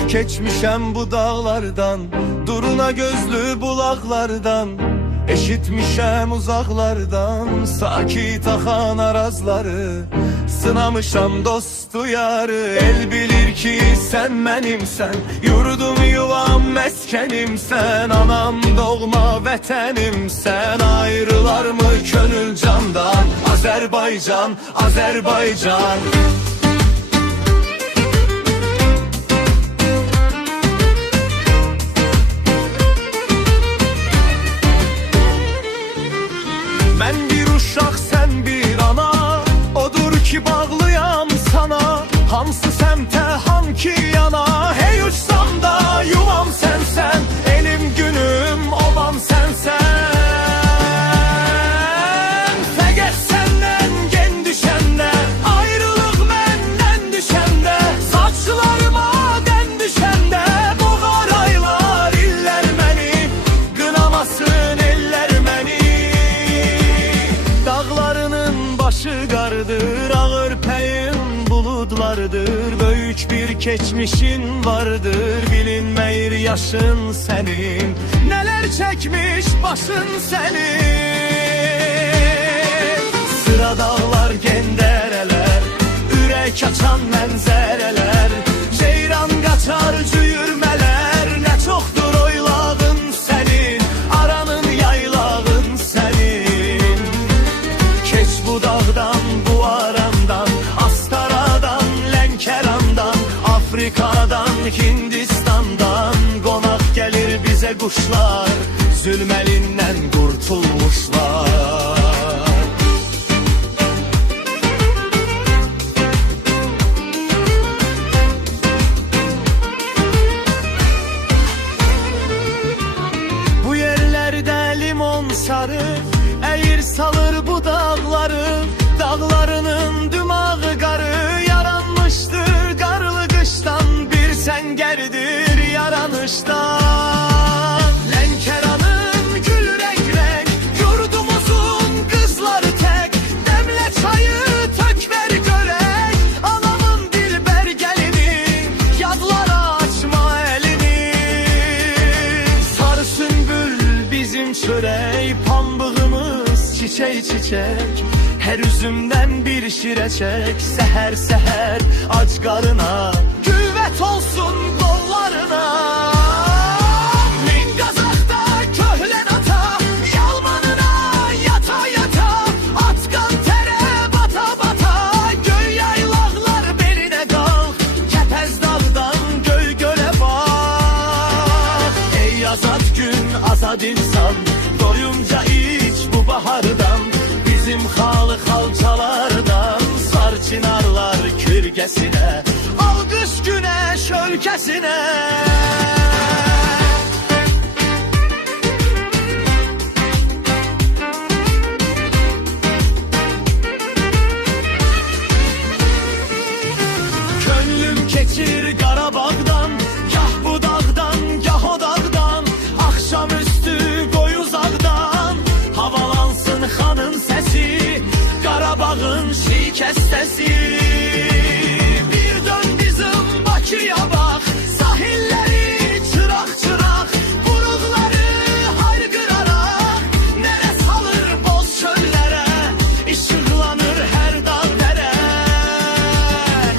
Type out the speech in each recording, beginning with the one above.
Çok keçmişem bu dağlardan, duruna gözlü bulaklardan, eşitmişem uzaklardan sakit akan arazları. Sınamışam dostu yarı, el bilir ki sen benimsen. Yurdum yuvam meskenimsen, anam doğma vətənimsen. Ayrılar mı könül candan, Azerbaycan, Azerbaycan. Ben bir uşaq, sen bir ana, odur ki bağlıyam sana. Hamsı semte, ham ki yana, hey uçsam da yuvam sensen. Elim günüm obam sensen. Fəqət səndən gen düşəndə, ayrılıq məndən düşəndə, saçlarıma dən düşəndə, boğar aylar illər məni, qınamasın eller məni. Dağlarının başı qardır, ağır pəyin buludlardır. Böyük bir keçmişin vardır, bilinmeyir yaşın senin. Neler çekmiş başın senin. Sıra dağlar, gendereler, ürek açan mənzərələr, ceyran qaçar cüyürmələr. Ne çoktur oylağın senin, aranın yaylağın senin. Keç bu dağdan, bu aramdan, Astaradan, Lənkərandan, Afrikadan, Hindistandan qonaq gəlir bizə quşlar, zülm əlindən qurtulmuşlar. Bu yerlərdə limon sarı əyir salır bu dağları. Dağlarının dümağı qarı, yaranmışdır qarlı qışdan, bir səngərdir yaranışdan. Lənkəranın gül rəng-rəng, yurdumuzun qızları tək, dəmlə çayı tök ver görək, anamın dilbər gəlini, yadlara açma əlini. Sarı sümbül bizim çörək, pambığımız çiçək-çiçək, her üzümden bir şirəçək, səhər-səhər ac qarına, güvvət olsun qollarına. Min qazaqda köhlən ata, yalmanına yata-yata, atqan tərə bata-bata, göy yaylaqlar belinə qalx, Kəpəz dağdan göy-gölə bax. Ey azad gün, azad insan, doyunca iç bu bahardan, bizim xalı xalçalardan, sar çinarlar kürgəsinə, alqış günəş ölkəsinə. Könlüm keçir Qarabağdan, gah bu dağdan, gah o dağdan, axşamüstü qoy uzaqdan, havalansın xanın səsi, Qarabağın şikəstəsi. Bir dön bizim Bakıya bax, sahilləri çıraq-çıraq, buruqları hayqıraraq, nərə salır boz çöllərə, işıqlanır hər dağ dərə.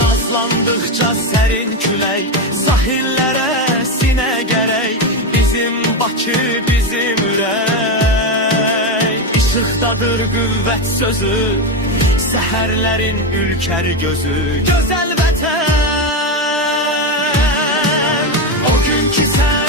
Nazlandıqca sərin külək, sahillərə sinə gərək, bizim Bakı, bizim ürək. İşıqdadır qüvvət sözü, səhərlərin ülkər gözü, gözəl vətən. O gün ki sən